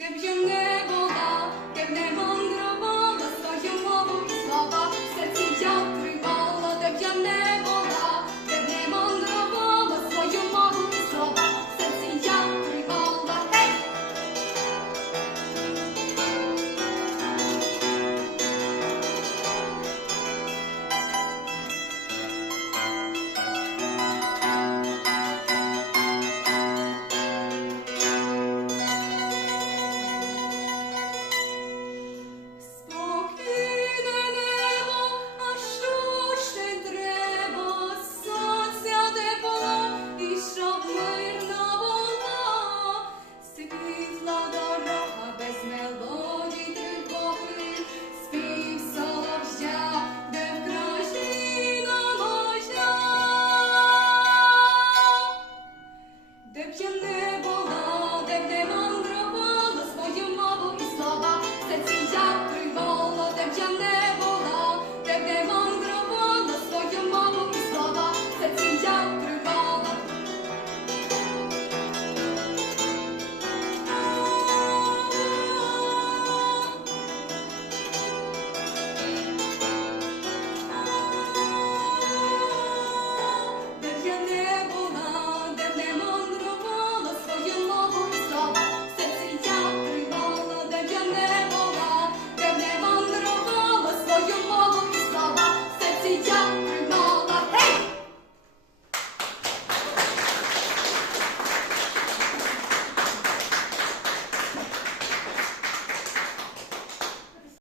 Добьем Döküldü